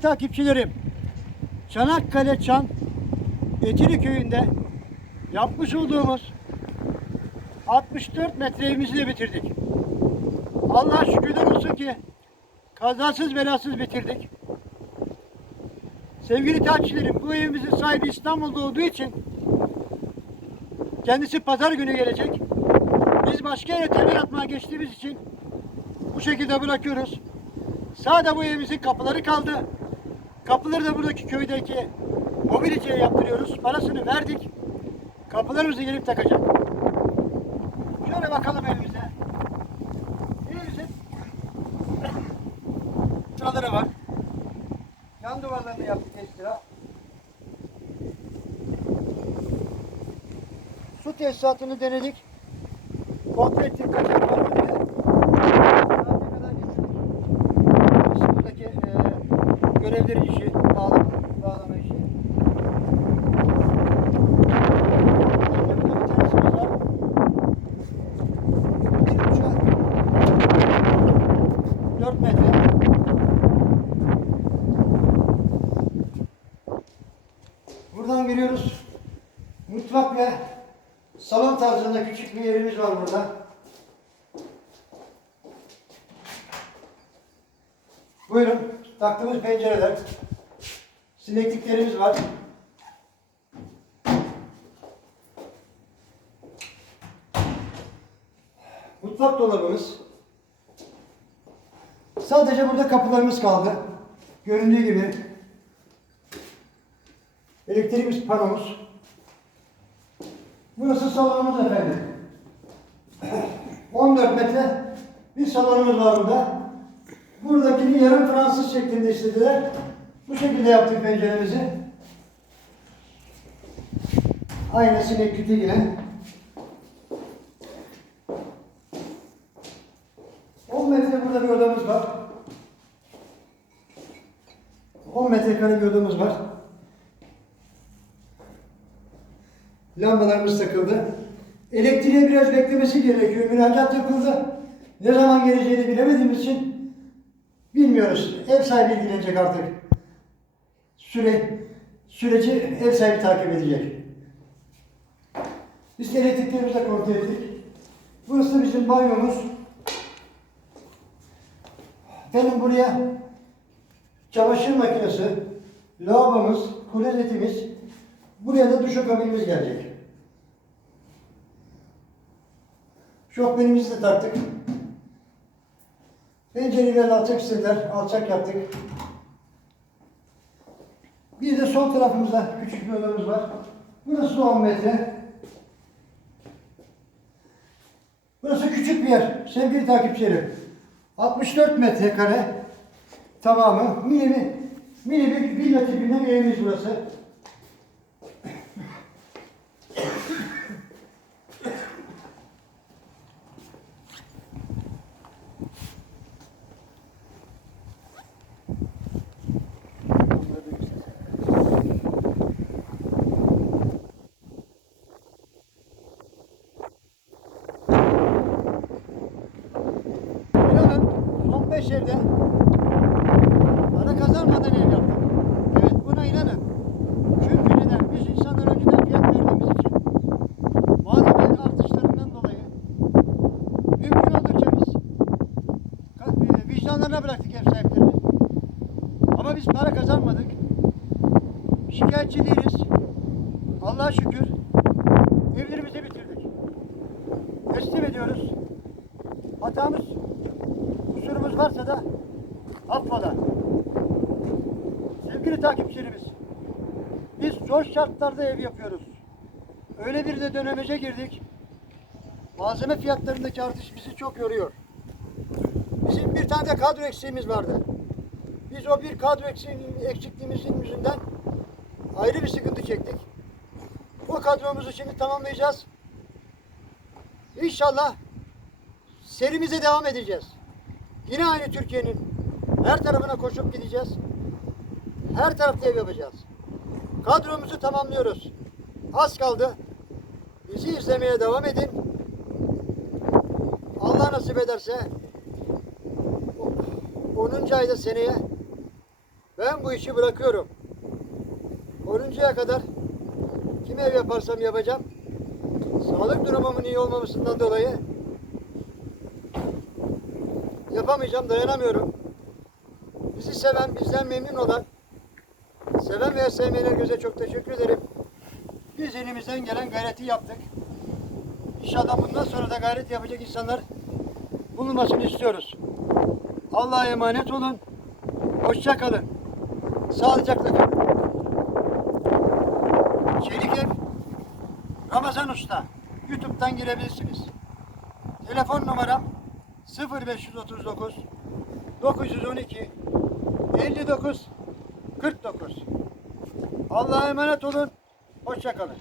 takipçilerim, Çanakkale Çan Etili köyünde yapmış olduğumuz 64 metre evimizi bitirdik. Allah şükürler olsun ki kazasız belasız bitirdik. Sevgili takipçilerim bu evimizin sahibi İstanbul'da olduğu için kendisi pazar günü gelecek. Biz başka yere temel atmaya geçtiğimiz için bu şekilde bırakıyoruz. Sağda bu evimizin kapıları kaldı. Kapıları da buradaki köydeki mobilyacıya yaptırıyoruz. Parasını verdik. Kapılarımızı gelip takacak. Şöyle bakalım evimize. Evimizin çadırı var. Yan duvarlarını yaptık ekstra. Su tesisatını denedik. Kontrol ettik kaçak var görevlerin işi, bağlama, bağlama işi. Dört metre. Buradan giriyoruz. Mutfak ve salon tarzında küçük bir yerimiz var burada. Buyurun. Taktığımız pencereler. Sinekliklerimiz var. Mutfak dolabımız. Sadece burada kapılarımız kaldı. Göründüğü gibi elektriğimiz panomuz. Burası salonumuz efendim. 14 metre bir salonumuz var burada. Buradakini yarım Fransız şeklinde istediler. Bu şekilde yaptık penceremizi. Aynı sineklikli yine. 10 metre burada bir odamız var. 10 metrekare bir odamız var. Lambalarımız takıldı. Elektriğe biraz beklemesi gerekiyor. Müracaat yapıldı. Ne zaman geleceğini bilemediğimiz için bilmiyoruz. Ev sahibi ilgilenecek artık. Süre, süreci ev sahibi takip edecek. Biz elektriklerimizi de kontrol ettik. Burası bizim banyomuz. Benim buraya çamaşır makinesi, lavabomuz, klozetimiz, buraya da duşakabinimiz gelecek. Şofbenimizi de taktık. Pencereleri alçak istediler, alçak yaptık. Bir de sol tarafımızda küçük bir odamız var. Burası da 10 metre. Burası küçük bir yer sevgili takipçilerim. 64 metrekare tamamı mini mini bir villa tipinde bir evimiz burası. İnanın son 5 evde para kazanmadan ev yaptık. Evet buna inanın. Çünkü neden? Biz insanlar önceden fiyat verdiğimiz için malzeme artışlarından dolayı mümkün oldukça biz e, vicdanlarına bıraktık ev sahiplerini. Ama biz para kazanmadık. Şikayetçi değiliz. Allah'a şükür evlerimizi bitirdik. Teslim ediyoruz. Hatamız, kusurumuz varsa da affola. Sevgili takipçilerimiz, biz zor şartlarda ev yapıyoruz. Öyle bir de dönemece girdik. Malzeme fiyatlarındaki artış bizi çok yoruyor. Bizim bir tane de kadro eksiğimiz vardı. Biz o bir kadro eksikliğimizin yüzünden ayrı bir sıkıntı çektik. Bu kadromuzu şimdi tamamlayacağız. İnşallah serimize devam edeceğiz. Yine aynı Türkiye'nin her tarafına koşup gideceğiz. Her tarafta ev yapacağız. Kadromuzu tamamlıyoruz. Az kaldı. Bizi izlemeye devam edin. Allah nasip ederse 10. ayda seneye Ben bu işi bırakıyorum. Oluncaya kadar kim ev yaparsam yapacağım. Sağlık durumumun iyi olmamasından dolayı yapamayacağım, dayanamıyorum. Bizi seven, bizden memnun olan, seven veya sevmeyen herkese çok teşekkür ederim. Biz elimizden gelen gayreti yaptık. İnşallah bundan sonra da gayret yapacak insanlar bulunmasını istiyoruz. Allah'a emanet olun. Hoşça kalın. Sağlıcakla kalın. Çelik Ev Ramazan Usta. YouTube'dan girebilirsiniz. Telefon numaram 0539 912 59 49. Allah'a emanet olun. Hoşça kalın.